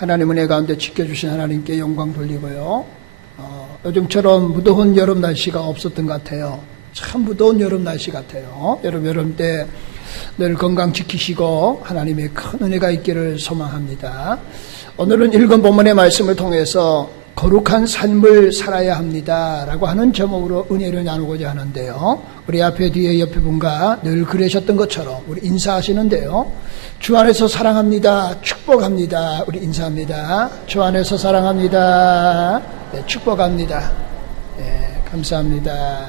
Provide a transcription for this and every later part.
하나님 은혜 가운데 지켜주신 하나님께 영광 돌리고요. 요즘처럼 무더운 여름 날씨가 없었던 것 같아요. 참 무더운 여름 날씨 같아요. 여름 때 늘 건강 지키시고 하나님의 큰 은혜가 있기를 소망합니다. 오늘은 읽은 본문의 말씀을 통해서 거룩한 삶을 살아야 합니다 라고 하는 제목으로 은혜를 나누고자 하는데요. 우리 앞에 뒤에 옆에 분과 늘 그러셨던 것처럼 우리 인사하시는데요. 주 안에서 사랑합니다, 축복합니다. 우리 인사합니다. 주 안에서 사랑합니다, 네, 축복합니다. 네, 감사합니다.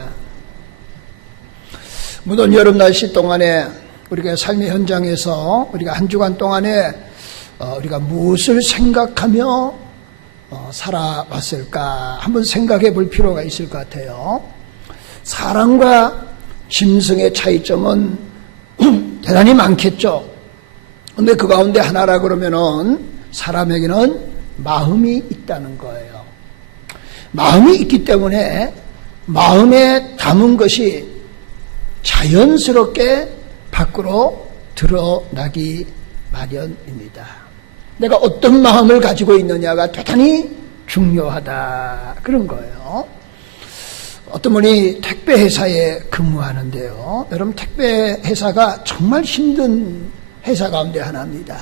무더운 여름 날씨 동안에 우리가 삶의 현장에서 우리가 한 주간 동안에 우리가 무엇을 생각하며 살아왔을까 한번 생각해 볼 필요가 있을 것 같아요. 사람과 짐승의 차이점은 대단히 많겠죠. 근데 그 가운데 하나라 그러면은 사람에게는 마음이 있다는 거예요. 마음이 있기 때문에 마음에 담은 것이 자연스럽게 밖으로 드러나기 마련입니다. 내가 어떤 마음을 가지고 있느냐가 대단히 중요하다 그런 거예요. 어떤 분이 택배 회사에 근무하는데요. 여러분 택배 회사가 정말 힘든 회사 가운데 하나입니다.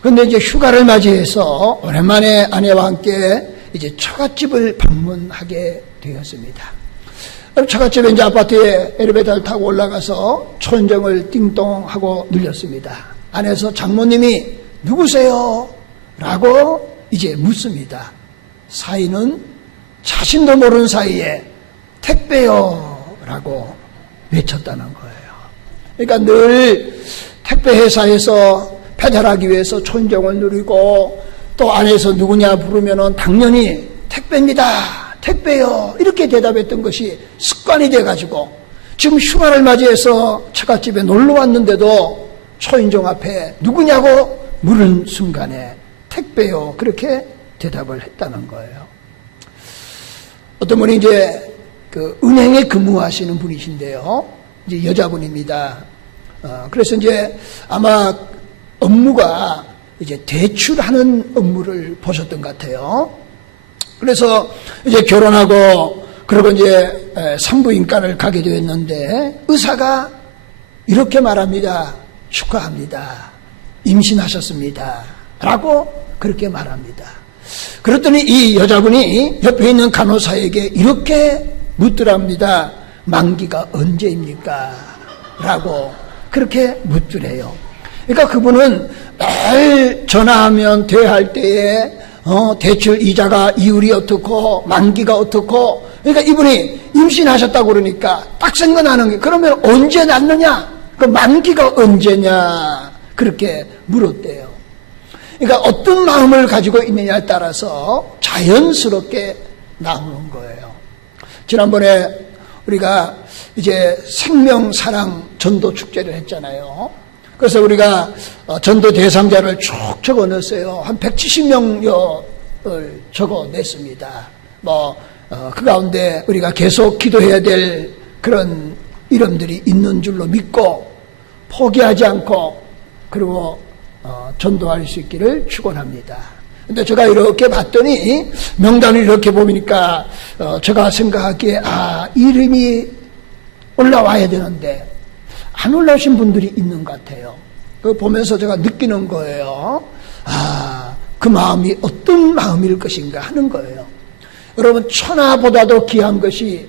그런데 이제 휴가를 맞이해서 오랜만에 아내와 함께 이제 처갓집을 방문하게 되었습니다. 처갓집에 이제 아파트에 엘리베이터를 타고 올라가서 초인종을 띵동하고 눌렸습니다. 안에서 장모님이 누구세요? 라고 이제 묻습니다. 사위는 자신도 모르는 사이에 택배요 라고 외쳤다는 거예요. 그러니까 늘 택배 회사에서 배달하기 위해서 초인종을 누르고 또 안에서 누구냐 부르면은 당연히 택배입니다, 택배요 이렇게 대답했던 것이 습관이 돼가지고 지금 휴가를 맞이해서 처갓집에 놀러 왔는데도 초인종 앞에 누구냐고 물은 순간에 택배요 그렇게 대답을 했다는 거예요. 어떤 분이 이제 그 은행에 근무하시는 분이신데요. 이제 여자분입니다. 그래서 이제 아마 업무가 이제 대출하는 업무를 보셨던 것 같아요. 그래서 이제 결혼하고 그리고 이제 산부인과를 가게 되었는데 의사가 이렇게 말합니다. 축하합니다. 임신하셨습니다. 라고 그렇게 말합니다. 그랬더니 이 여자분이 옆에 있는 간호사에게 이렇게 묻더랍니다. 만기가 언제입니까? 라고 그렇게 묻더래요. 그러니까 그분은 매일 전화하면 대할 때에 대출 이자가 이율이 어떻고 만기가 어떻고 그러니까 이분이 임신하셨다고 그러니까 딱 생각나는 게 그러면 언제 낳느냐? 그 만기가 언제냐? 그렇게 물었대요. 그러니까 어떤 마음을 가지고 있느냐에 따라서 자연스럽게 나오는 거예요. 지난번에 우리가 이제 생명사랑 전도 축제를 했잖아요. 그래서 우리가 전도 대상자를 쭉 적어냈어요. 한 170명을 적어냈습니다. 그 가운데 우리가 계속 기도해야 될 그런 이름들이 있는 줄로 믿고 포기하지 않고 그리고 전도할 수 있기를 축원합니다. 근데 제가 이렇게 봤더니 명단을 이렇게 보니까 제가 생각하기에 이름이 올라와야 되는데 안 올라오신 분들이 있는 것 같아요. 그거 보면서 제가 느끼는 거예요. 그 마음이 어떤 마음일 것인가 하는 거예요. 여러분 천하보다도 귀한 것이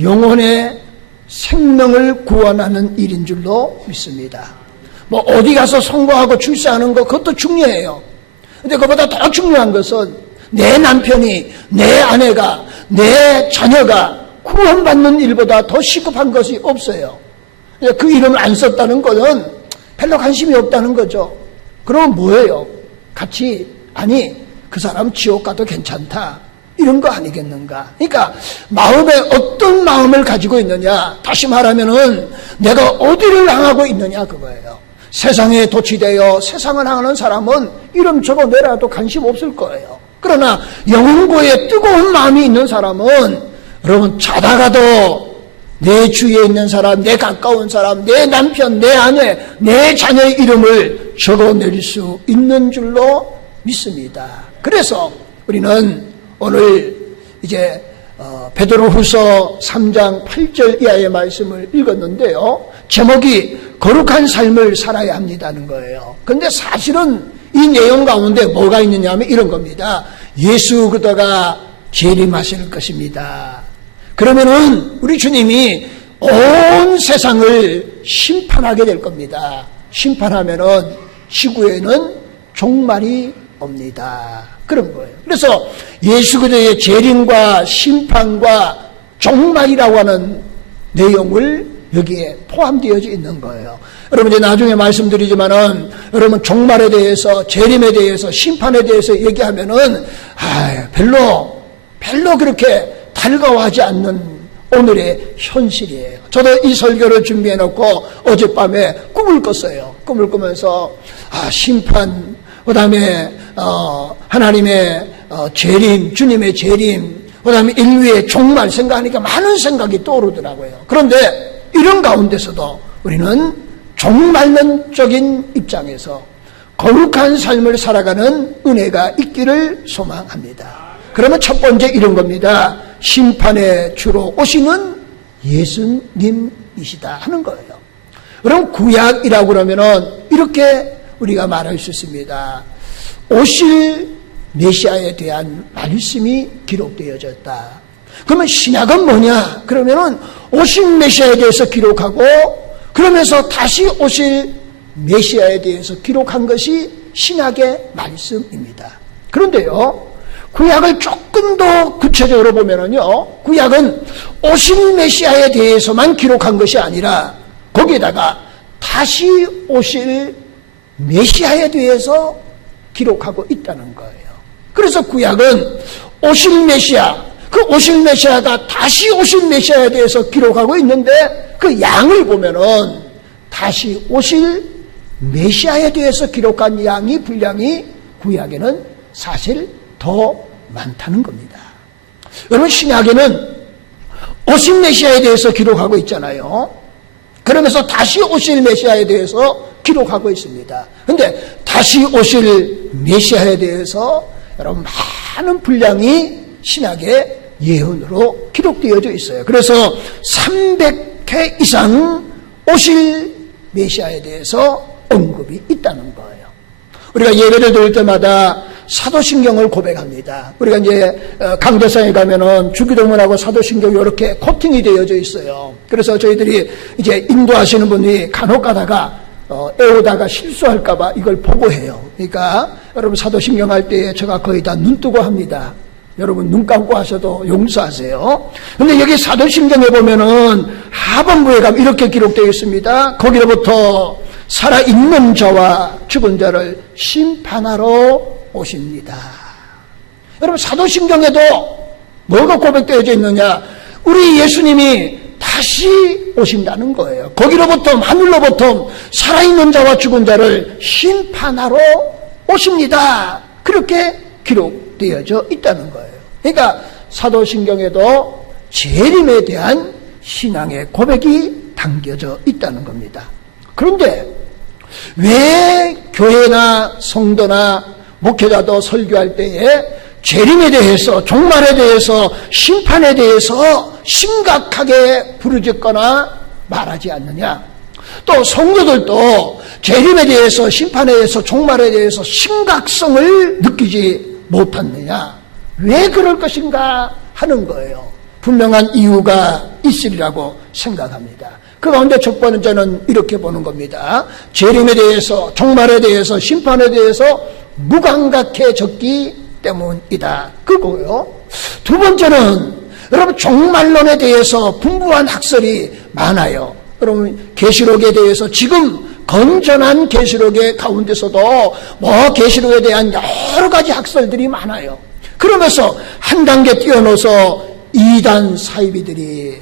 영혼의 생명을 구원하는 일인 줄로 믿습니다. 어디 가서 성공하고 출세하는 거 그것도 중요해요. 근데 그보다 더 중요한 것은 내 남편이, 내 아내가, 내 자녀가 구원받는 일보다 더 시급한 것이 없어요. 그 이름을 안 썼다는 것은 별로 관심이 없다는 거죠. 그러면 뭐예요? 같이 그 사람 지옥 가도 괜찮다 이런 거 아니겠는가? 그러니까 마음에 어떤 마음을 가지고 있느냐, 다시 말하면은 내가 어디를 향하고 있느냐 그거예요. 세상에 도취되어 세상을 향하는 사람은 이름 적어내라도 관심 없을 거예요. 그러나 영혼고에 뜨거운 마음이 있는 사람은 여러분 자다가도 내 주위에 있는 사람, 내 가까운 사람, 내 남편, 내 아내, 내 자녀의 이름을 적어낼 수 있는 줄로 믿습니다. 그래서 우리는 오늘 이제 베드로후서 3장 8절 이하의 말씀을 읽었는데요. 제목이 거룩한 삶을 살아야 합니다는 거예요. 그런데 사실은 이 내용 가운데 뭐가 있느냐 하면 이런 겁니다. 예수 그리스도가 재림하실 것입니다. 그러면은 우리 주님이 온 세상을 심판하게 될 겁니다. 심판하면은 지구에는 종말이 옵니다. 그런 거예요. 그래서 예수 그리스도의 재림과 심판과 종말이라고 하는 내용을 여기에 포함되어져 있는 거예요. 여러분 이제 나중에 말씀드리지만은 여러분 종말에 대해서 재림에 대해서 심판에 대해서 얘기하면은 별로 그렇게 달가워하지 않는 오늘의 현실이에요. 저도 이 설교를 준비해 놓고 어젯밤에 꿈을 꿨어요. 꿈을 꾸면서 심판, 그 다음에 하나님의 재림, 주님의 재림, 그 다음에 인류의 종말 생각하니까 많은 생각이 떠오르더라고요. 그런데 이런 가운데서도 우리는 종말론적인 입장에서 거룩한 삶을 살아가는 은혜가 있기를 소망합니다. 그러면 첫 번째 이런 겁니다. 심판의 주로 오시는 예수님이시다 하는 거예요. 그럼 구약이라고 그러면은 이렇게 우리가 말할 수 있습니다. 오실 메시아에 대한 말씀이 기록되어졌다. 그러면 신약은 뭐냐? 그러면은 오신 메시아에 대해서 기록하고 그러면서 다시 오실 메시아에 대해서 기록한 것이 신약의 말씀입니다. 그런데요, 구약을 조금 더 구체적으로 보면은요, 구약은 오실 메시아에 대해서만 기록한 것이 아니라 거기에다가 다시 오실 메시아에 대해서 기록하고 있다는 거예요. 그래서 구약은 오실 메시아, 그 오실 메시아가 다시 오실 메시아에 대해서 기록하고 있는데 그 양을 보면은 다시 오실 메시아에 대해서 기록한 양이 분량이 구약에는 사실 더 많다는 겁니다. 여러분 신약에는 오실 메시아에 대해서 기록하고 있잖아요. 그러면서 다시 오실 메시아에 대해서 기록하고 있습니다. 그런데 다시 오실 메시아에 대해서 여러분 많은 분량이 신약의 예언으로 기록되어져 있어요. 그래서 300회 이상 오실 메시아에 대해서 언급이 있다는 거예요. 우리가 예배를 드릴 때마다 사도신경을 고백합니다. 우리가 이제 강대상에 가면은 주기도문하고 사도신경이 이렇게 코팅이 되어져 있어요. 그래서 저희들이 이제 인도하시는 분이 간혹 가다가 애우다가 실수할까봐 이걸 보고해요. 그러니까 여러분 사도신경 할 때 제가 거의 다 눈 뜨고 합니다. 여러분 눈 감고 하셔도 용서하세요. 근데 여기 사도신경에 보면은 하반부에 가면 이렇게 기록되어 있습니다. 거기로부터 살아있는 자와 죽은 자를 심판하러 오십니다. 여러분 사도신경에도 뭐가 고백되어져 있느냐? 우리 예수님이 다시 오신다는 거예요. 거기로부터 하늘로부터 살아있는 자와 죽은 자를 심판하러 오십니다. 그렇게 기록되어져 있다는 거예요. 그러니까 사도신경에도 재림에 대한 신앙의 고백이 담겨져 있다는 겁니다. 그런데 왜 교회나 성도나 목회자도 설교할 때에 재림에 대해서, 종말에 대해서, 심판에 대해서 심각하게 부르짖거나 말하지 않느냐? 또 성도들도 재림에 대해서, 심판에 대해서, 종말에 대해서 심각성을 느끼지 못했느냐? 왜 그럴 것인가 하는 거예요. 분명한 이유가 있으리라고 생각합니다. 그 가운데 첫 번째는 이렇게 보는 겁니다. 재림에 대해서, 종말에 대해서, 심판에 대해서 무감각해졌기 때문이다. 그거고요. 두 번째는 여러분 종말론에 대해서 풍부한 학설이 많아요. 여러분 계시록에 대해서 지금 건전한 계시록의 가운데서도 계시록에 대한 여러 가지 학설들이 많아요. 그러면서 한 단계 뛰어넘어서 이단 사이비들이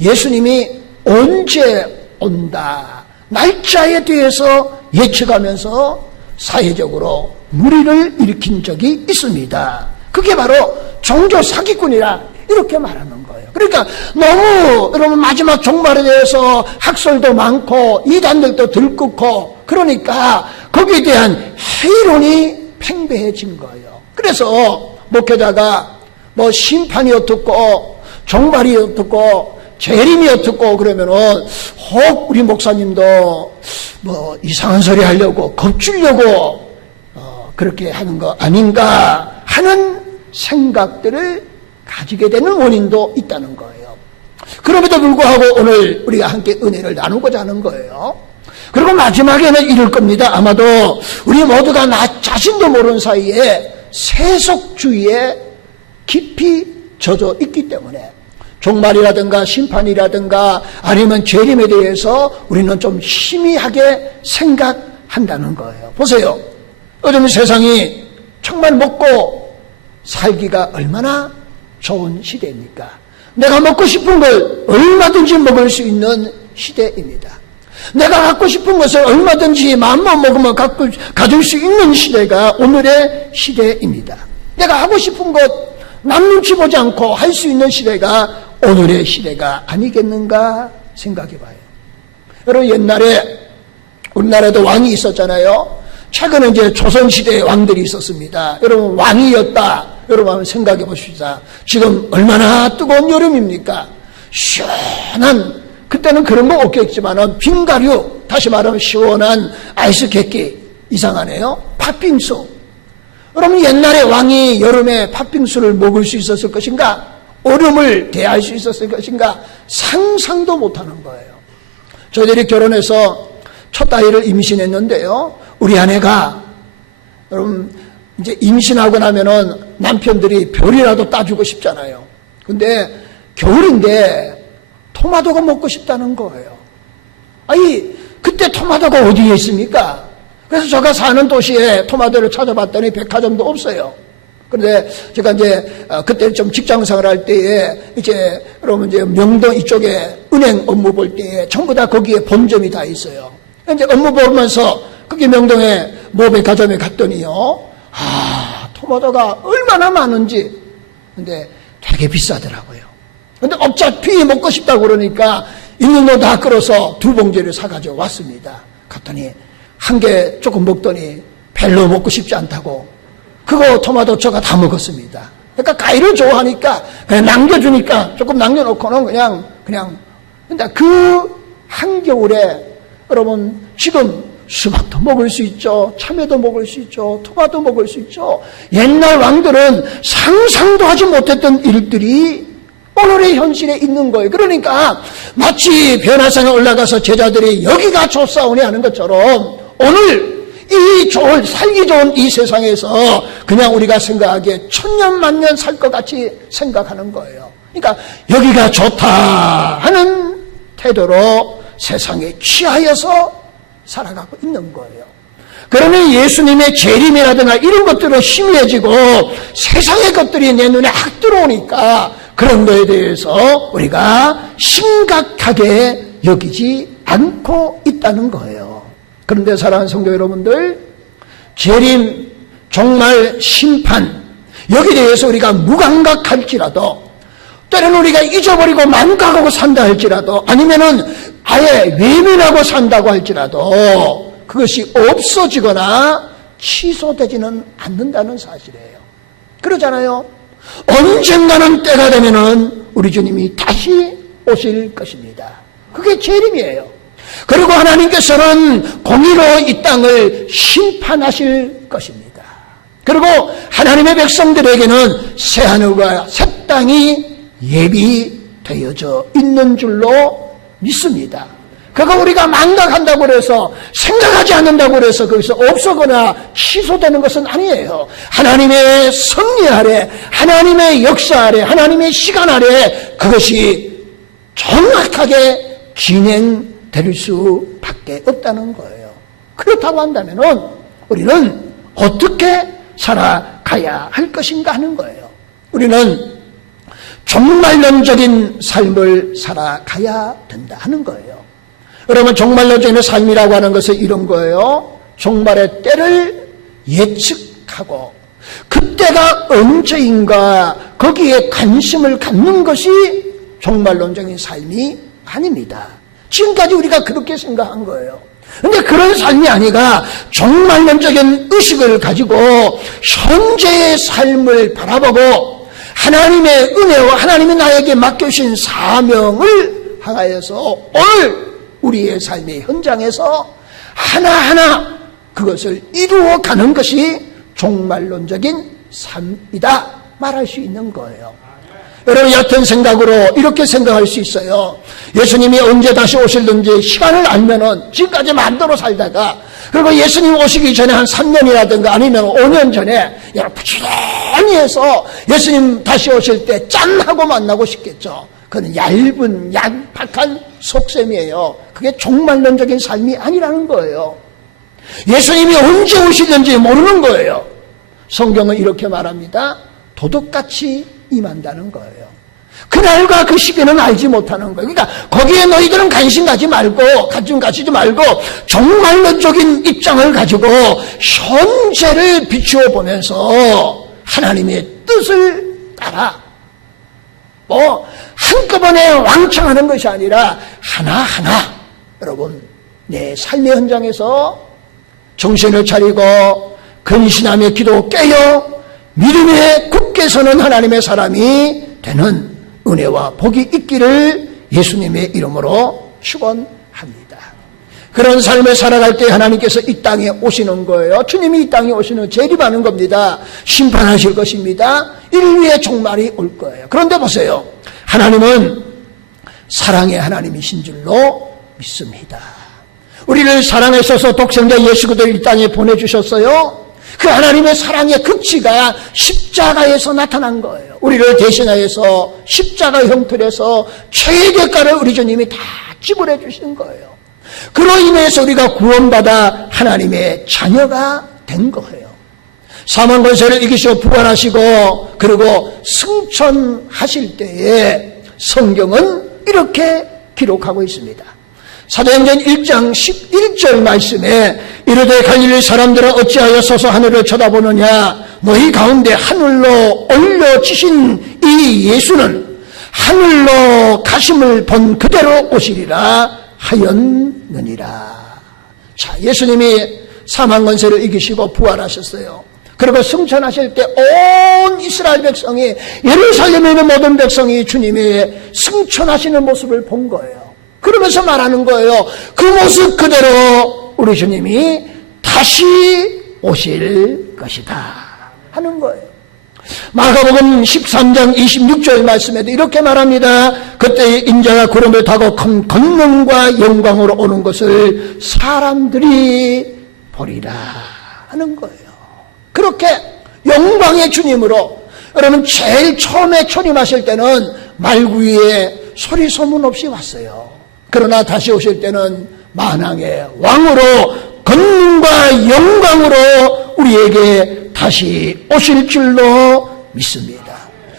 예수님이 언제 온다 날짜에 대해서 예측하면서 사회적으로 무리를 일으킨 적이 있습니다. 그게 바로 종교 사기꾼이라 이렇게 말하는 거예요. 그러니까 너무 여러분 마지막 종말에 대해서 학설도 많고 이단들도 들끓고 그러니까 거기에 대한 회의론이 팽배해진 거예요. 그래서 목회자가 뭐 심판이 어떻고 종말이 어떻고 재림이 어떻고 그러면은 혹 우리 목사님도 뭐 이상한 소리 하려고 겁주려고 그렇게 하는 거 아닌가 하는 생각들을 가지게 되는 원인도 있다는 거예요. 그럼에도 불구하고 오늘 우리가 함께 은혜를 나누고자 하는 거예요. 그리고 마지막에는 이럴 겁니다. 아마도 우리 모두가 나 자신도 모르는 사이에 세속주의에 깊이 젖어 있기 때문에 종말이라든가 심판이라든가 아니면 재림에 대해서 우리는 좀 희미하게 생각한다는 거예요. 보세요. 요즘 세상이 정말 먹고 살기가 얼마나 좋은 시대입니까? 내가 먹고 싶은 걸 얼마든지 먹을 수 있는 시대입니다. 내가 갖고 싶은 것을 얼마든지 마음만 먹으면 가질 수 있는 시대가 오늘의 시대입니다. 내가 하고 싶은 것 남 눈치 보지 않고 할 수 있는 시대가 오늘의 시대가 아니겠는가 생각해 봐요. 여러분 옛날에 우리나라에도 왕이 있었잖아요. 최근에 이제 조선시대에 왕들이 있었습니다. 여러분 왕이었다. 여러분 한번 생각해 보십시다. 지금 얼마나 뜨거운 여름입니까? 시원한 그때는 그런 거 없겠지만 빙가류 다시 말하면 시원한 아이스 객기 이상하네요. 팥빙수. 여러분 옛날에 왕이 여름에 팥빙수를 먹을 수 있었을 것인가? 얼음을 대할 수 있었을 것인가? 상상도 못하는 거예요. 저희들이 결혼해서 첫 아이를 임신했는데요. 우리 아내가 여러분 이제 임신하고 나면은 남편들이 별이라도 따주고 싶잖아요. 근데 겨울인데 토마토가 먹고 싶다는 거예요. 아니 그때 토마토가 어디에 있습니까? 그래서 제가 사는 도시에 토마토를 찾아봤더니 백화점도 없어요. 그런데 제가 이제 그때 좀 직장생활 할 때에 이제 그러면 이제 명동 이쪽에 은행 업무 볼 때에 전부 다 거기에 본점이 다 있어요. 이제 업무 보면서 거기 명동에 모 백화점에 갔더니요. 토마토가 얼마나 많은지. 근데 되게 비싸더라고요. 근데 어차피 먹고 싶다고 그러니까 있는 거 다 끌어서 2봉지를 사가지고 왔습니다. 갔더니 한 개 조금 먹더니 별로 먹고 싶지 않다고 그거 토마토 저가 다 먹었습니다. 그러니까 과일을 좋아하니까 그냥 남겨주니까 조금 남겨놓고는 그냥 근데 그 한겨울에 여러분 지금 수박도 먹을 수 있죠. 참외도 먹을 수 있죠. 토마토 먹을 수 있죠. 옛날 왕들은 상상도 하지 못했던 일들이 오늘의 현실에 있는 거예요. 그러니까 마치 변화산에 올라가서 제자들이 여기가 좋사오니 하는 것처럼 오늘 이 살기 좋은 이 세상에서 그냥 우리가 생각하기에 천년만년 살 것 같이 생각하는 거예요. 그러니까 여기가 좋다 하는 태도로 세상에 취하여서 살아가고 있는 거예요. 그러면 예수님의 재림이라든가 이런 것들은 희미해지고 세상의 것들이 내 눈에 확 들어오니까 그런 거에 대해서 우리가 심각하게 여기지 않고 있다는 거예요. 그런데 사랑하는 성도 여러분들, 재림, 종말, 심판 여기에 대해서 우리가 무감각할지라도 때로는 우리가 잊어버리고 망각하고 산다 할지라도 아니면은 아예 외면하고 산다고 할지라도 그것이 없어지거나 취소되지는 않는다는 사실이에요. 그러잖아요. 언젠가는 때가 되면은 우리 주님이 다시 오실 것입니다. 그게 재림이에요. 그리고 하나님께서는 공의로 이 땅을 심판하실 것입니다. 그리고 하나님의 백성들에게는 새 하늘과 새 땅이 예비되어져 있는 줄로 믿습니다. 그거 우리가 망각한다고 해서 생각하지 않는다고 해서 거기서 없어거나 취소되는 것은 아니에요. 하나님의 섭리 아래, 하나님의 역사 아래, 하나님의 시간 아래 그것이 정확하게 진행될 수밖에 없다는 거예요. 그렇다고 한다면 우리는 어떻게 살아가야 할 것인가 하는 거예요. 우리는 종말론적인 삶을 살아가야 된다 하는 거예요. 여러분 종말론적인 삶이라고 하는 것은 이런 거예요. 종말의 때를 예측하고 그때가 언제인가 거기에 관심을 갖는 것이 종말론적인 삶이 아닙니다. 지금까지 우리가 그렇게 생각한 거예요. 근데 그런 삶이 아니라 종말론적인 의식을 가지고 현재의 삶을 바라보고 하나님의 은혜와 하나님이 나에게 맡겨주신 사명을 향하여서 오늘 우리의 삶의 현장에서 하나하나 그것을 이루어가는 것이 종말론적인 삶이다 말할 수 있는 거예요. 여러분, 얕은 생각으로 이렇게 생각할 수 있어요. 예수님이 언제 다시 오실는지 시간을 알면은 지금까지 마음대로 살다가, 그리고 예수님 오시기 전에 한 3년이라든가 아니면 5년 전에 여러분 부지런히 해서 예수님 다시 오실 때 짠하고 만나고 싶겠죠. 그건 얇은 얄팍한 속셈이에요. 그게 종말론적인 삶이 아니라는 거예요. 예수님이 언제 오시는지 모르는 거예요. 성경은 이렇게 말합니다. 도둑같이 임한다는 거예요. 그날과 그 시기는 알지 못하는 거예요. 그러니까 거기에 너희들은 관심 가지지 말고 종말론적인 입장을 가지고 현재를 비추어 보면서 하나님의 뜻을 따라 한꺼번에 왕창하는 것이 아니라 하나하나 여러분 내 삶의 현장에서 정신을 차리고 근신하며 기도 깨어 믿음에 굳게 서는 하나님의 사람이 되는 은혜와 복이 있기를 예수님의 이름으로 축원합니다. 그런 삶을 살아갈 때 하나님께서 이 땅에 오시는 거예요. 주님이 이 땅에 오시는 재림하는 겁니다. 심판하실 것입니다. 인류의 종말이 올 거예요. 그런데 보세요. 하나님은 사랑의 하나님이신 줄로 믿습니다. 우리를 사랑하셔서 독생자 예수 그리스도를 이 땅에 보내주셨어요. 그 하나님의 사랑의 극치가 십자가에서 나타난 거예요. 우리를 대신하여서 십자가 형틀에서 최의 대가를 우리 주님이 다 지불해 주신 거예요. 그로 인해서 우리가 구원받아 하나님의 자녀가 된 거예요. 사망 권세를 이기시고 부활하시고 그리고 승천하실 때에 성경은 이렇게 기록하고 있습니다. 사도행전 1장 11절 말씀에 이르되 갈릴리 사람들은 어찌하여 서서 하늘을 쳐다보느냐 너희 가운데 하늘로 올려지신 이 예수는 하늘로 가심을 본 그대로 오시리라 하였느니라. 자, 예수님이 사망 권세를 이기시고 부활하셨어요. 그리고 승천하실 때 온 이스라엘 백성이 예루살렘에 있는 모든 백성이 주님의 승천하시는 모습을 본 거예요. 그러면서 말하는 거예요. 그 모습 그대로 우리 주님이 다시 오실 것이다 하는 거예요. 마가복음 13장 26절 말씀에도 이렇게 말합니다. 그때 인자가 구름을 타고 큰 권능과 영광으로 오는 것을 사람들이 보리라 하는 거예요. 그렇게 영광의 주님으로 여러분 제일 처음에 초림하실 때는 말구이에 소리 소문 없이 왔어요. 그러나 다시 오실 때는 만왕의 왕으로 권능과 영광으로 우리에게 다시 오실 줄로 믿습니다.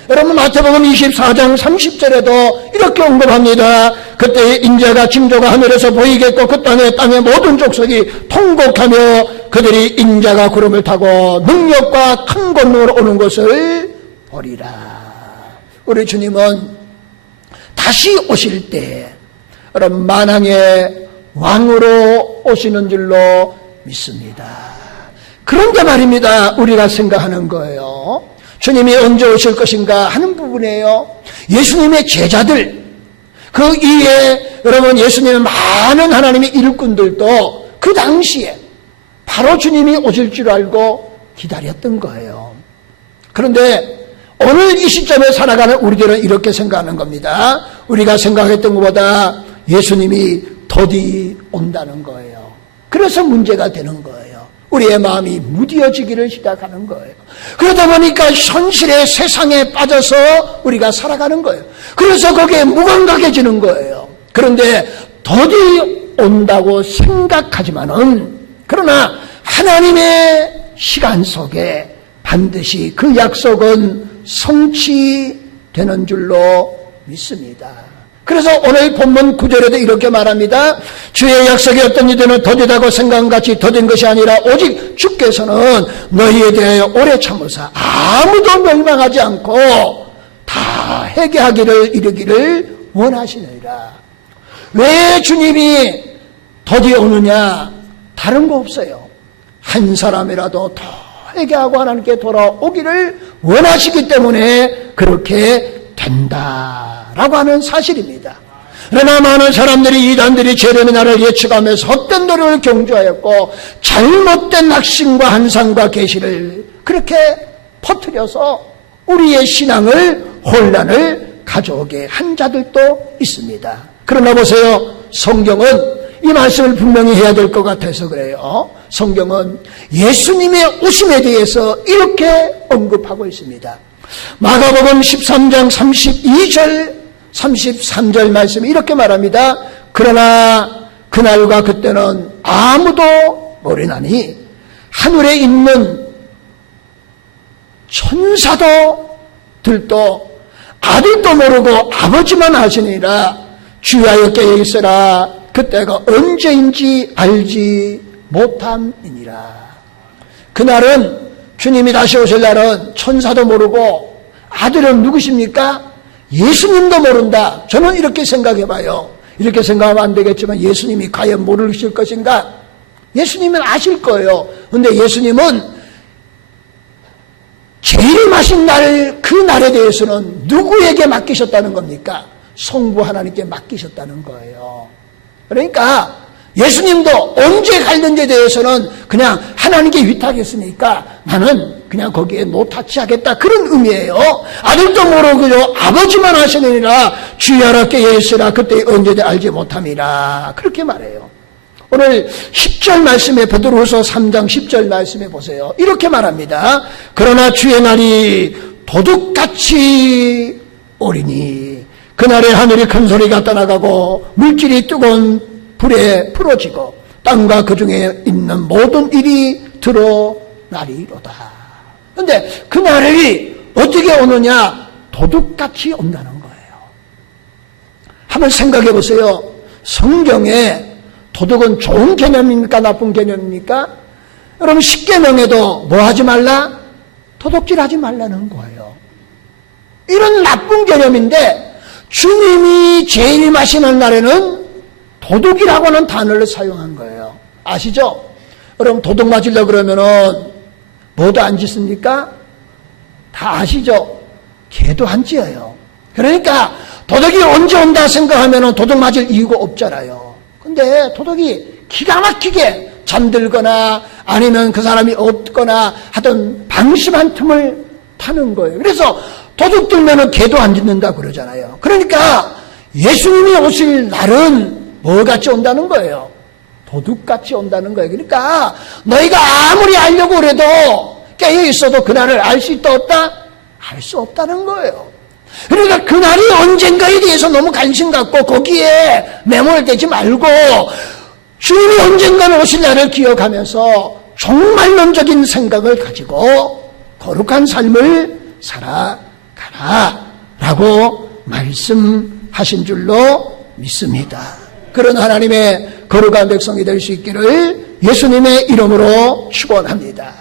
여러분 마태복음 24장 30절에도 이렇게 언급합니다. 그때 인자가 징조가 하늘에서 보이겠고 그 땅의 모든 족속이 통곡하며 그들이 인자가 구름을 타고 능력과 큰 권능으로 오는 것을 보리라. 우리 주님은 다시 오실 때 여러분 만왕의 왕으로 오시는 줄로 믿습니다. 그런데 말입니다. 우리가 생각하는 거예요. 주님이 언제 오실 것인가 하는 부분이에요. 예수님의 제자들 그 이에 여러분 예수님의 많은 하나님의 일꾼들도 그 당시에 바로 주님이 오실 줄 알고 기다렸던 거예요. 그런데 오늘 이 시점에 살아가는 우리들은 이렇게 생각하는 겁니다. 우리가 생각했던 것보다 예수님이 더디 온다는 거예요. 그래서 문제가 되는 거예요. 우리의 마음이 무뎌지기를 시작하는 거예요. 그러다 보니까 현실의 세상에 빠져서 우리가 살아가는 거예요. 그래서 거기에 무감각해지는 거예요. 그런데 더디 온다고 생각하지만은 그러나 하나님의 시간 속에 반드시 그 약속은 성취되는 줄로 믿습니다. 그래서 오늘 본문 9절에도 이렇게 말합니다. 주의 약속이 어떤 이들은 더디다고 생각한 같이 더딘 것이 아니라 오직 주께서는 너희에 대하여 오래 참으사 아무도 멸망하지 않고 다 회개하기를 이르기를 원하시느니라. 왜 주님이 더디 오느냐? 다른 거 없어요. 한 사람이라도 더 회개하고 하나님께 돌아오기를 원하시기 때문에 그렇게 된다라고 하는 사실입니다. 그러나 많은 사람들이, 이단들이 재림의 날을 예측하면서 헛된 노력을 경주하였고 잘못된 확신과 환상과 계시를 그렇게 퍼뜨려서 우리의 신앙을 혼란을 가져오게 한 자들도 있습니다. 그러나 보세요, 성경은 이 말씀을 분명히 해야 될 것 같아서 그래요. 성경은 예수님의 오심에 대해서 이렇게 언급하고 있습니다. 마가복음 13장 32절 33절 말씀이 이렇게 말합니다. 그러나 그날과 그때는 아무도 모르나니 하늘에 있는 천사들도 아들도 모르고 아버지만 아시니라. 주야여 깨어 있으라. 그때가 언제인지 알지 못함이니라. 그날은, 주님이 다시 오실 날은 천사도 모르고 아들은 누구십니까? 예수님도 모른다. 저는 이렇게 생각해봐요. 이렇게 생각하면 안 되겠지만 예수님이 과연 모르실 것인가? 예수님은 아실 거예요. 그런데 예수님은 재림하신 날, 그 날에 대해서는 누구에게 맡기셨다는 겁니까? 성부 하나님께 맡기셨다는 거예요. 그러니까 예수님도 언제 갈는지에 대해서는 그냥 하나님께 위탁했으니까 나는 그냥 거기에 노타치하겠다, 그런 의미예요. 아들도 모르고 아버지만 아시느니라. 주야라 깨어 있으라. 그때 언제든지 알지 못함이라. 그렇게 말해요. 오늘 10절 말씀에, 베드로후서 3장 10절 말씀에 보세요. 이렇게 말합니다. 그러나 주의 날이 도둑같이 오리니 그날에 하늘이 큰 소리가 떠나가고 물질이 뜨거운 불에 풀어지고 땅과 그 중에 있는 모든 일이 드러나리로다. 그런데 그 날이 어떻게 오느냐? 도둑같이 온다는 거예요. 한번 생각해 보세요. 성경에 도둑은 좋은 개념입니까? 나쁜 개념입니까? 여러분, 십계명에도 뭐 하지 말라? 도둑질하지 말라는 거예요. 이런 나쁜 개념인데 주님이 재림하시는 날에는 도둑이라고 하는 단어를 사용한 거예요. 아시죠? 여러분, 도둑 맞으려고 그러면은 뭐도 안 짓습니까? 다 아시죠? 개도 안 짖어요. 그러니까 도둑이 언제 온다 생각하면은 도둑 맞을 이유가 없잖아요. 근데 도둑이 기가 막히게 잠들거나 아니면 그 사람이 없거나 하던 방심한 틈을 타는 거예요. 그래서 도둑 들면은 개도 안 짖는다 그러잖아요. 그러니까 예수님이 오실 날은 뭐같이 온다는 거예요? 도둑같이 온다는 거예요. 그러니까 너희가 아무리 알려고 그래도 깨어 있어도 그날을 알 수 있다 없다? 알 수 없다는 거예요. 그러니까 그날이 언젠가에 대해서 너무 관심 갖고 거기에 매몰되지 말고 주님이 언젠가는 오실 날을 기억하면서 종말론적인 생각을 가지고 거룩한 삶을 살아가라 라고 말씀하신 줄로 믿습니다. 그런 하나님의 거룩한 백성이 될 수 있기를 예수님의 이름으로 축원합니다.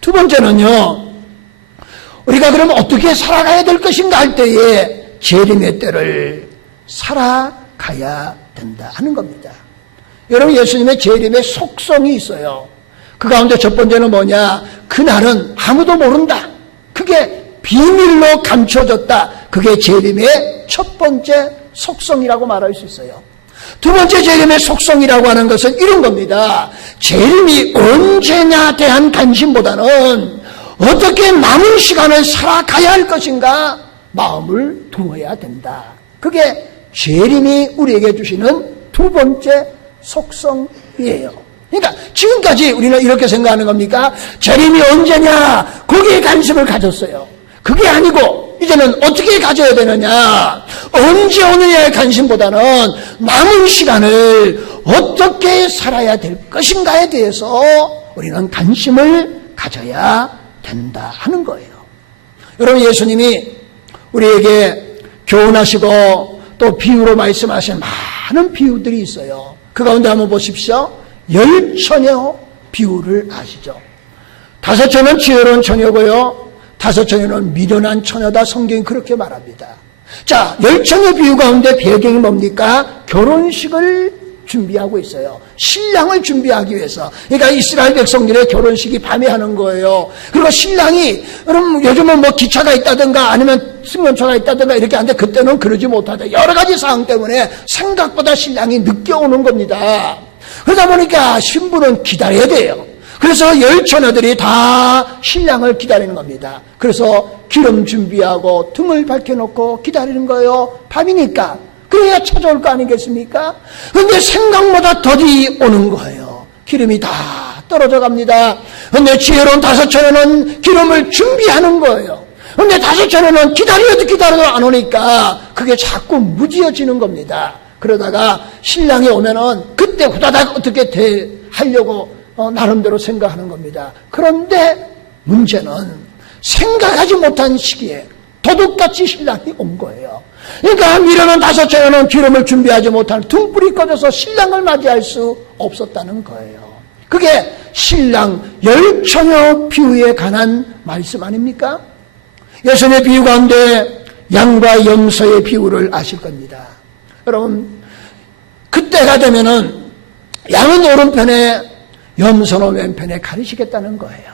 두 번째는요, 우리가 그럼 어떻게 살아가야 될 것인가 할 때에 재림의 때를 살아가야 된다 하는 겁니다. 여러분, 예수님의 재림의 속성이 있어요. 그 가운데 첫 번째는 뭐냐? 그날은 아무도 모른다. 그게 비밀로 감춰졌다. 그게 재림의 첫 번째 속성이라고 말할 수 있어요. 두 번째 재림의 속성이라고 하는 것은 이런 겁니다. 재림이 언제냐 대한 관심보다는 어떻게 남은 시간을 살아가야 할 것인가 마음을 두어야 된다. 그게 재림이 우리에게 주시는 두 번째 속성이에요. 그러니까 지금까지 우리는 이렇게 생각하는 겁니까? 재림이 언제냐, 거기에 관심을 가졌어요. 그게 아니고 이제는 어떻게 가져야 되느냐, 언제 오느냐의 관심보다는 남은 시간을 어떻게 살아야 될 것인가에 대해서 우리는 관심을 가져야 된다 하는 거예요. 여러분, 예수님이 우리에게 교훈하시고 또 비유로 말씀하신 많은 비유들이 있어요. 그 가운데 한번 보십시오. 10처녀 비유를 아시죠? 5처녀는 지혜로운 처녀고요, 5처녀는 미련한 처녀다. 성경이 그렇게 말합니다. 자, 10처녀 비유 가운데 배경이 뭡니까? 결혼식을 준비하고 있어요. 신랑을 준비하기 위해서. 그러니까 이스라엘 백성들의 결혼식이 밤에 하는 거예요. 그리고 신랑이, 그럼 요즘은 뭐 기차가 있다든가 아니면 승용차가 있다든가 이렇게 하는데 그때는 그러지 못하다. 여러 가지 상황 때문에 생각보다 신랑이 늦게 오는 겁니다. 그러다 보니까 신부는 기다려야 돼요. 그래서 열처녀들이 다 신랑을 기다리는 겁니다. 그래서 기름 준비하고 등을 밝혀놓고 기다리는 거예요. 밤이니까. 그래야 찾아올 거 아니겠습니까? 근데 생각보다 더디 오는 거예요. 기름이 다 떨어져 갑니다. 근데 지혜로운 다섯 처녀는 기름을 준비하는 거예요. 근데 다섯 처녀는 기다려도 안 오니까 그게 자꾸 무지어지는 겁니다. 그러다가 신랑이 오면은 그때 후다닥 어떻게 하려고 나름대로 생각하는 겁니다. 그런데 문제는 생각하지 못한 시기에 도둑같이 신랑이 온 거예요. 그러니까 미련한 다섯 처녀는 기름을 준비하지 못한 등불이 꺼져서 신랑을 맞이할 수 없었다는 거예요. 그게 신랑 열처녀 비유에 관한 말씀 아닙니까? 예수님의 비유 가운데 양과 염소의 비유를 아실 겁니다. 여러분, 그때가 되면은 양은 오른편에 염소는 왼편에 가리시겠다는 거예요.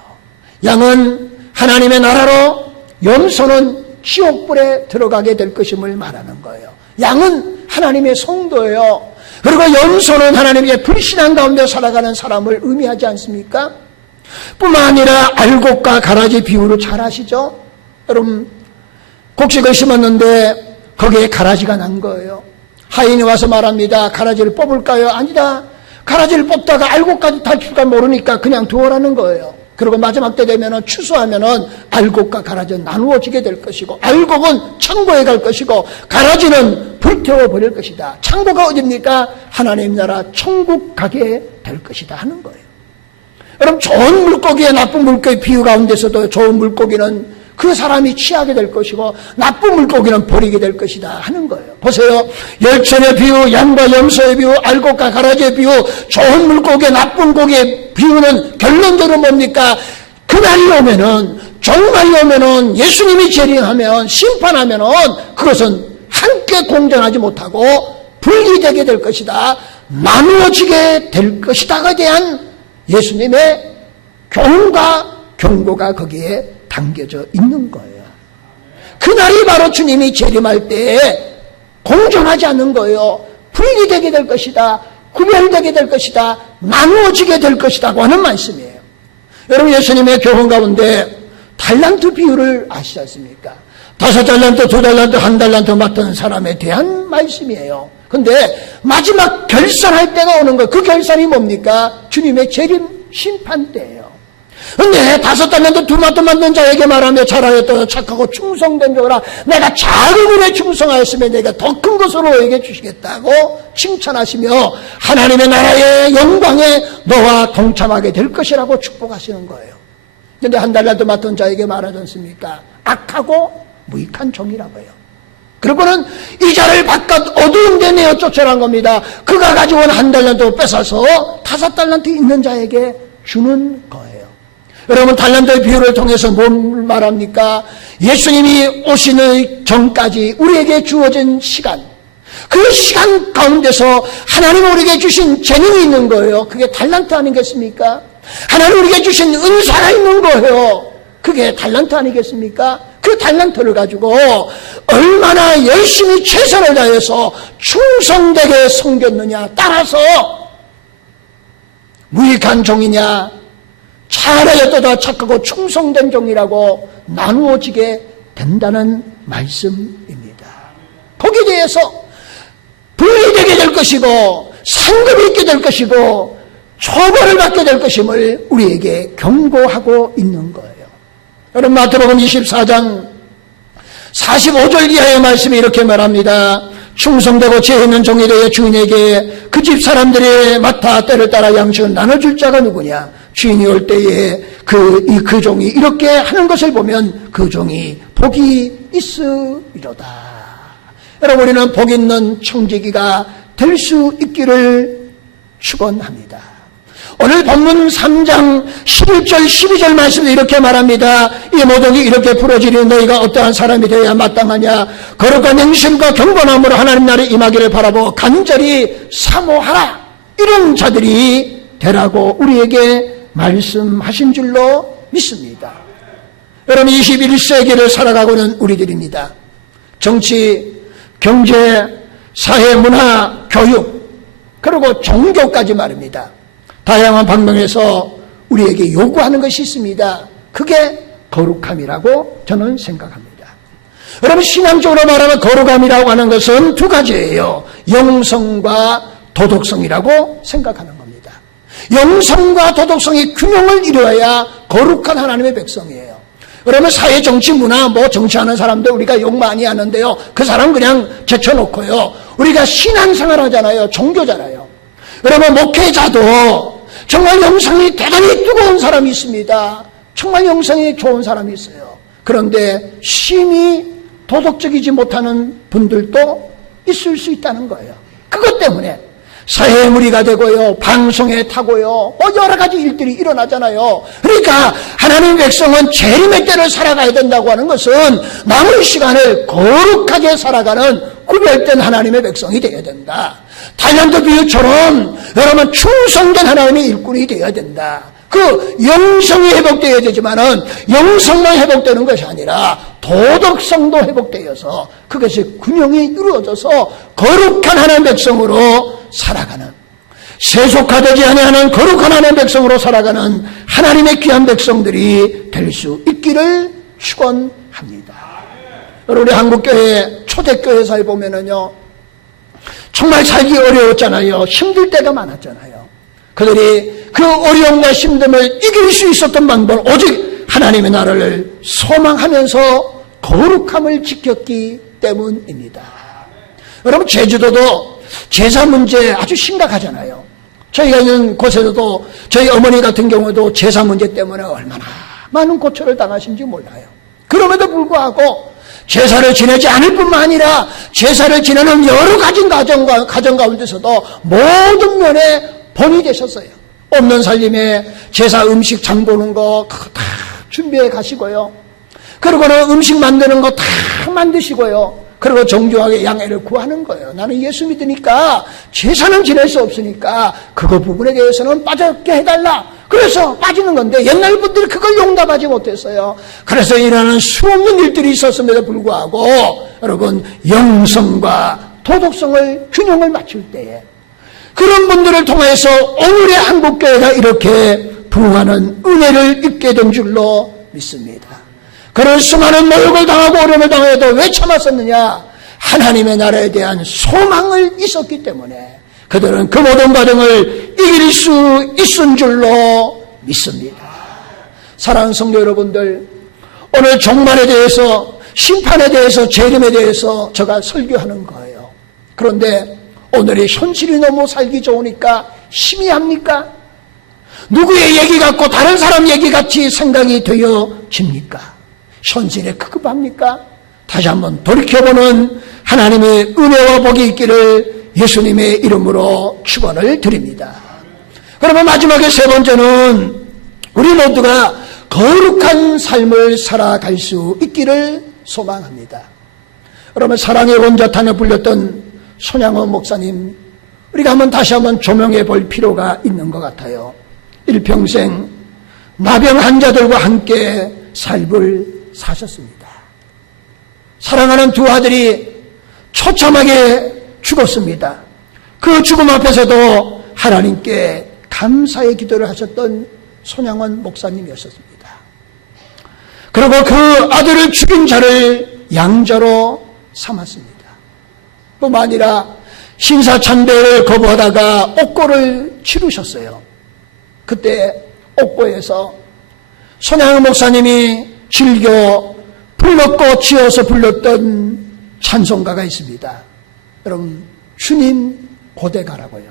양은 하나님의 나라로, 염소는 지옥불에 들어가게 될 것임을 말하는 거예요. 양은 하나님의 성도예요. 그리고 염소는 하나님의 불신앙 가운데 살아가는 사람을 의미하지 않습니까? 뿐만 아니라 알곡과 가라지 비유를 잘 아시죠? 여러분, 곡식을 심었는데 거기에 가라지가 난 거예요. 하인이 와서 말합니다. 가라지를 뽑을까요? 아니다. 가라지를 뽑다가 알곡까지 탈출까 모르니까 그냥 두어라는 거예요. 그리고 마지막 때 되면은 추수하면은 알곡과 가라지는 나누어지게 될 것이고, 알곡은 창고에 갈 것이고 가라지는 불태워 버릴 것이다. 창고가 어딥니까? 하나님 나라 천국 가게 될 것이다 하는 거예요. 여러분, 좋은 물고기와 나쁜 물고기 비유 가운데서도 좋은 물고기는 그 사람이 취하게 될 것이고 나쁜 물고기는 버리게 될 것이다 하는 거예요. 보세요. 열처녀 비유, 양과 염소의 비유, 알곡과 가라지의 비유, 좋은 물고기, 나쁜 고기의 비유는 결론적으로 뭡니까? 그날이 오면은, 종말이 오면은, 예수님이 재림하면, 심판하면은 그것은 함께 공존하지 못하고 분리되게 될 것이다, 나누어지게 될 것이다에 대한 예수님의 교훈과 경고가 거기에 담겨져 있는 거예요. 그날이 바로 주님이 재림할 때에 공존하지 않는 거예요. 분리되게 될 것이다, 구별되게 될 것이다, 나누어지게 될 것이다고 하는 말씀이에요. 여러분, 예수님의 교훈 가운데 달란트 비유를 아시지 않습니까? 5달란트, 2달란트, 1달란트 맡은 사람에 대한 말씀이에요. 근데 마지막 결산할 때가 오는 거예요. 그 결산이 뭡니까? 주님의 재림 심판 때예요. 근데 5달란트 2달란트 맡는 자에게 말하며 잘하였다, 착하고 충성된 자라, 내가 작은 일에 충성하였으면 내가 더 큰 것으로 너에게 주시겠다고 칭찬하시며 하나님의 나라의 영광에 너와 동참하게 될 것이라고 축복하시는 거예요. 근데 1달란트 맡은 자에게 말하지 않습니까? 악하고 무익한 종이라고 해요. 그리고는 이 자를 바깥 어두운 데 내어 쫓아난 겁니다. 그가 가지고 온 1달란트 뺏어서 5달란트 있는 자에게 주는 거예요. 여러분, 달란트의 비유를 통해서 뭘 말합니까? 예수님이 오시는 전까지 우리에게 주어진 시간, 그 시간 가운데서 하나님 우리에게 주신 재능이 있는 거예요. 그게 달란트 아니겠습니까? 하나님 우리에게 주신 은사가 있는 거예요. 그게 달란트 아니겠습니까? 그 달란트를 가지고 얼마나 열심히 최선을 다해서 충성되게 섬겼느냐 따라서 무익한 종이냐, 잘하였도다 착하고 충성된 종이라고 나누어지게 된다는 말씀입니다. 거기에 대해서 분리되게 될 것이고 상급이 있게 될 것이고 처벌을 받게 될 것임을 우리에게 경고하고 있는 거예요. 여러분, 마태복음 24장 45절 이하의 말씀이 이렇게 말합니다. 충성되고 지혜 있는 종이 되어 주인에게 그 집 사람들이 맡아 때를 따라 양식을 나눠줄 자가 누구냐? 주인이 올 때에 그 종이 이렇게 하는 것을 보면 그 종이 복이 있으리로다. 여러분, 우리는 복 있는 청지기가 될 수 있기를 축원합니다. 오늘 본문 3장 11절 12절 말씀에 이렇게 말합니다. 이 모독이 이렇게 부러지리 너희가 어떠한 사람이 되어야 마땅하냐? 거룩한 행실과 경건함으로 하나님 나라에 임하기를 바라보고 간절히 사모하라. 이런 자들이 되라고 우리에게 말씀하신 줄로 믿습니다. 여러분, 21세기를 살아가고는 우리들입니다. 정치, 경제, 사회, 문화, 교육, 그리고 종교까지 말입니다. 다양한 방면에서 우리에게 요구하는 것이 있습니다. 그게 거룩함이라고 저는 생각합니다. 여러분, 신앙적으로 말하면 거룩함이라고 하는 것은 두 가지예요. 영성과 도덕성이라고 생각하는 겁니다. 영성과 도덕성이 균형을 이루어야 거룩한 하나님의 백성이에요. 그러면 사회, 정치, 문화, 정치하는 사람들 우리가 욕 많이 하는데요. 그 사람 그냥 제쳐놓고요. 우리가 신앙생활 하잖아요. 종교잖아요. 그러면 목회자도 정말 영성이 대단히 뜨거운 사람이 있습니다. 정말 영성이 좋은 사람이 있어요. 그런데 심히 도덕적이지 못하는 분들도 있을 수 있다는 거예요. 그것 때문에 사회의 무리가 되고요, 방송에 타고요, 여러 가지 일들이 일어나잖아요. 그러니까 하나님의 백성은 재림의 때를 살아가야 된다고 하는 것은 남은 시간을 거룩하게 살아가는 구별된 하나님의 백성이 되어야 된다. 달란트 비유처럼 여러분 충성된 하나님의 일꾼이 되어야 된다. 그 영성이 회복되어야 되지만은 영성만 회복되는 것이 아니라 도덕성도 회복되어서 그것이 균형이 이루어져서 거룩한 하나님의 백성으로 살아가는, 세속화되지 아니하는 거룩한 하나님의 백성으로 살아가는 하나님의 귀한 백성들이 될 수 있기를 축원합니다. 여러분, 우리 한국교회 초대교회사에 보면은요, 정말 살기 어려웠잖아요. 힘들 때가 많았잖아요. 그들이 그 어려움과 힘듦을 이길 수 있었던 방법은 오직 하나님의 나라를 소망하면서 거룩함을 지켰기 때문입니다. 여러분, 제주도도 제사 문제 아주 심각하잖아요. 저희가 있는 곳에서도 저희 어머니 같은 경우도 제사 문제 때문에 얼마나 많은 고초를 당하신지 몰라요. 그럼에도 불구하고 제사를 지내지 않을 뿐만 아니라 제사를 지내는 여러 가지 가정 가운데서도 모든 면에 본이 되셨어요. 없는 살림에 제사 음식 장 보는 거 그거 다 준비해 가시고요. 그리고는 음식 만드는 거 다 만드시고요. 그리고 정중하게 양해를 구하는 거예요. 나는 예수 믿으니까 제사는 지낼 수 없으니까 그거 부분에 대해서는 빠졌게 해달라. 그래서 빠지는 건데 옛날 분들이 그걸 용납하지 못했어요. 그래서 이러는 수없는 일들이 있었음에도 불구하고 여러분, 영성과 도덕성을 균형을 맞출 때에 그런 분들을 통해서 오늘의 한국교회가 이렇게 부흥하는 은혜를 입게 된 줄로 믿습니다. 그런 수많은 모욕을 당하고 어려움을 당해도 왜 참았었느냐? 하나님의 나라에 대한 소망을 있었기 때문에 그들은 그 모든 과정을 이길 수 있은 줄로 믿습니다. 사랑하는 성도 여러분들, 오늘 종말에 대해서, 심판에 대해서, 재림에 대해서 제가 설교하는 거예요. 그런데 오늘의 현실이 너무 살기 좋으니까 희미합니까? 누구의 얘기 같고 다른 사람 얘기 같이 생각이 되어집니까? 현실에 급급합니까? 다시 한번 돌이켜보는 하나님의 은혜와 복이 있기를 예수님의 이름으로 축원을 드립니다. 그러면 마지막에 세 번째는 우리 모두가 거룩한 삶을 살아갈 수 있기를 소망합니다. 여러분, 사랑의 원자탄에 불렸던 손양원 목사님, 우리가 다시 한번 조명해 볼 필요가 있는 것 같아요. 일평생 나병 환자들과 함께 삶을 사셨습니다. 사랑하는 두 아들이 처참하게 죽었습니다. 그 죽음 앞에서도 하나님께 감사의 기도를 하셨던 손양원 목사님이었습니다. 그리고 그 아들을 죽인 자를 양자로 삼았습니다. 뿐만 아니라 신사참배를 거부하다가 옥고를 치르셨어요. 그때 옥고에서 손양원 목사님이 즐겨 불렀고 지어서 불렀던 찬송가가 있습니다. 여러분, 주님 고대가라고요.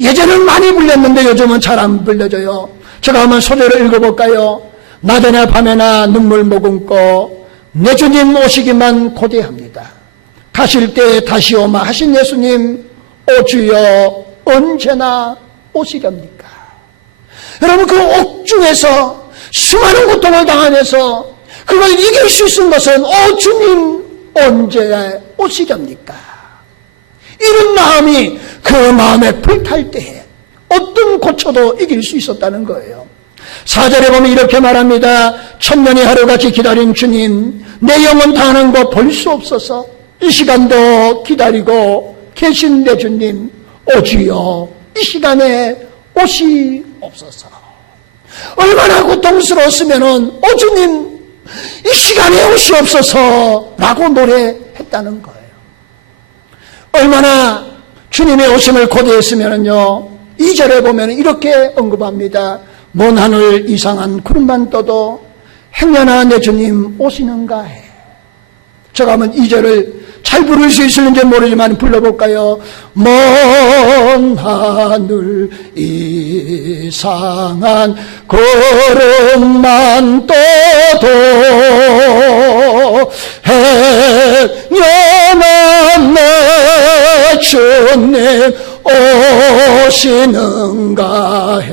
예전엔 많이 불렸는데 요즘은 잘 안 불려져요. 제가 한번 소리를 읽어볼까요? 낮에나 밤에나 눈물 머금고 내 주님 오시기만 고대합니다. 가실 때 다시 오마 하신 예수님, 오 주여 언제나 오시렵니까? 여러분, 그 옥중에서 수많은 고통을 당하면서 그걸 이길 수 있는 것은 오 주님 언제 오시렵니까? 이런 마음이 그 마음에 불탈 때에 어떤 고초도 이길 수 있었다는 거예요. 4절에 보면 이렇게 말합니다. 천년의 하루같이 기다린 주님, 내 영혼 당하는 거 볼 수 없어서 이 시간도 기다리고 계신 내 주님, 오주여 이 시간에 오시옵소서. 얼마나 고통스러웠으면은 오 주님 이 시간에 오시옵소서 라고 노래했다는 거예요. 얼마나 주님의 오심을 고대했으면은요, 2절에 보면 이렇게 언급합니다. 먼 하늘 이상한 구름만 떠도 행여나 내 주님 오시는가 해. 제가 한번 2절을 잘 부를 수 있을는지 모르지만 불러볼까요? 먼 하늘 이상한 구름만 떠도 행여나 내 주님 오시는가 해.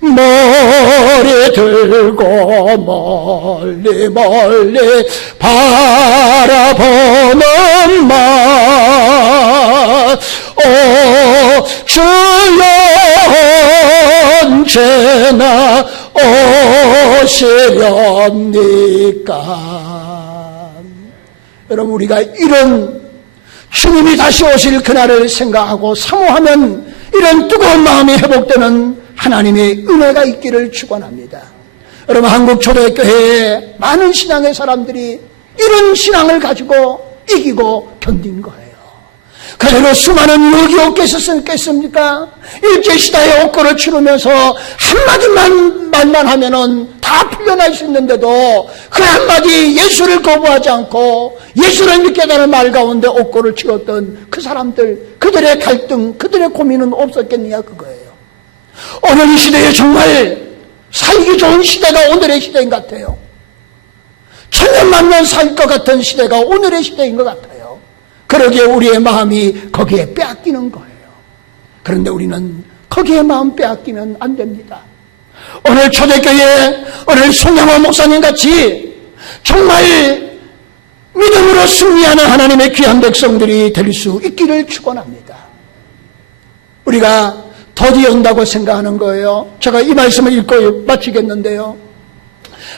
머리 들고 멀리 멀리 바라보는 맘, 오 주여 언제나 오시렵니까? 여러분, 우리가 이런 주님이 다시 오실 그날을 생각하고 사모하면 이런 뜨거운 마음이 회복되는 하나님의 은혜가 있기를 축원합니다. 여러분, 한국 초대교회에 많은 신앙의 사람들이 이런 신앙을 가지고 이기고 견딘 거예요. 그대로 수많은 유기옥 계셨겠습니까? 일제시대의 옥고를 치르면서 한마디만 말만 하면은 다 풀려날 수 있는데도 그 한마디 예수를 거부하지 않고 예수를 믿겠다는 말 가운데 옥고를 치렀던 그 사람들, 그들의 갈등, 그들의 고민은 없었겠느냐 그거예요. 오늘 이 시대에 정말 살기 좋은 시대가 오늘의 시대인 것 같아요. 천년 만년 살 것 같은 시대가 오늘의 시대인 것 같아요. 그러기에 우리의 마음이 거기에 빼앗기는 거예요. 그런데 우리는 거기에 마음 빼앗기면 안 됩니다. 오늘 초대교회, 오늘 송영호 목사님 같이 정말 믿음으로 승리하는 하나님의 귀한 백성들이 될 수 있기를 축원합니다. 우리가 더디 온다고 생각하는 거예요. 제가 이 말씀을 읽고 마치겠는데요.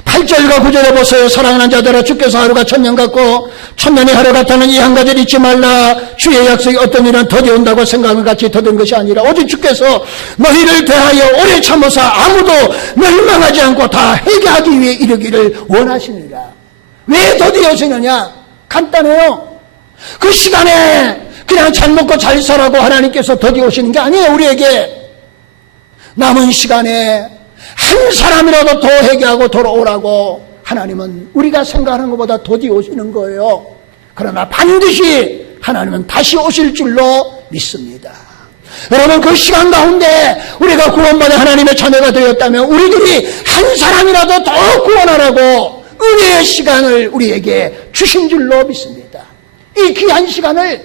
8절과 9절에 보세요. 사랑하는 자들아, 주께서 하루가 천년 같고 천년이 하루 같다는 이 한 가지를 잊지 말라. 주의 약속이 어떤 일은 더디 온다고 생각하는 같이 더딘 것이 아니라 오직 주께서 너희를 대하여 오래 참으사 아무도 멸망하지 않고 다 회개하기 위해 이르기를 원하시니라. 왜 더디 오시느냐? 간단해요. 그 시간에 그냥 잘 먹고 잘 살라고 하나님께서 더디 오시는 게 아니에요. 우리에게 남은 시간에 한 사람이라도 더 회개하고 돌아오라고 하나님은 우리가 생각하는 것보다 더디 오시는 거예요. 그러나 반드시 하나님은 다시 오실 줄로 믿습니다. 여러분, 그 시간 가운데 우리가 구원받은 하나님의 자녀가 되었다면 우리들이 한 사람이라도 더 구원하라고 은혜의 시간을 우리에게 주신 줄로 믿습니다. 이 귀한 시간을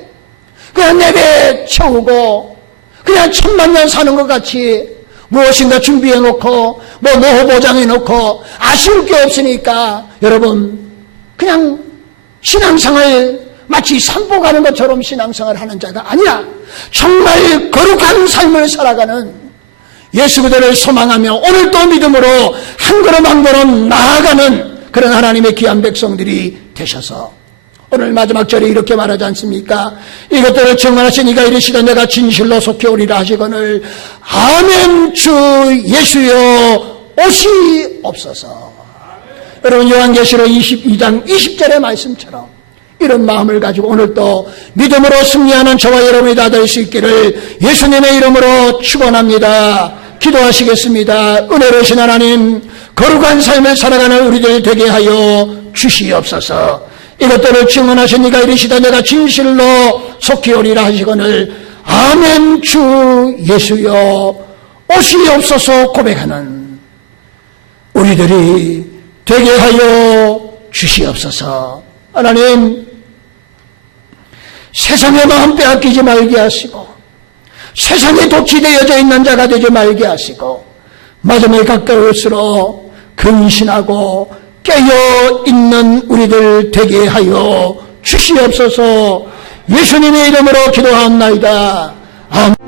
그냥 내배 채우고 그냥 천만년 사는 것 같이 무엇인가 준비해놓고 노후 보장해놓고 아쉬울 게 없으니까 여러분 그냥 신앙생활 마치 산보 가는 것처럼 신앙생활 하는 자가 아니라 정말 거룩한 삶을 살아가는 예수 그대를 소망하며 오늘도 믿음으로 한 걸음 한 걸음 나아가는 그런 하나님의 귀한 백성들이 되셔서 오늘 마지막 절에 이렇게 말하지 않습니까? 이것들을 증언하신 이가 이르시되 내가 진실로 속히 오리라 하시거늘 아멘. 주 예수여 오시옵소서. 여러분, 요한계시록 22장 20절의 말씀처럼 이런 마음을 가지고 오늘도 믿음으로 승리하는 저와 여러분이 다 될 수 있기를 예수님의 이름으로 축원합니다. 기도하시겠습니다. 은혜로우신 하나님, 거룩한 삶을 살아가는 우리들 되게 하여 주시옵소서. 이것들을 증언하신 이가 이르시되 내가 진실로 속히 오리라 하시거늘 아멘. 주 예수여 오시옵소서 고백하는 우리들이 되게 하여 주시옵소서. 하나님, 세상의 마음 빼앗기지 말게 하시고 세상에 독취되어져 있는 자가 되지 말게 하시고 마지막에 가까울수록 근신하고 깨어있는 우리들 되게 하여 주시옵소서. 예수님의 이름으로 기도하옵나이다. 아멘.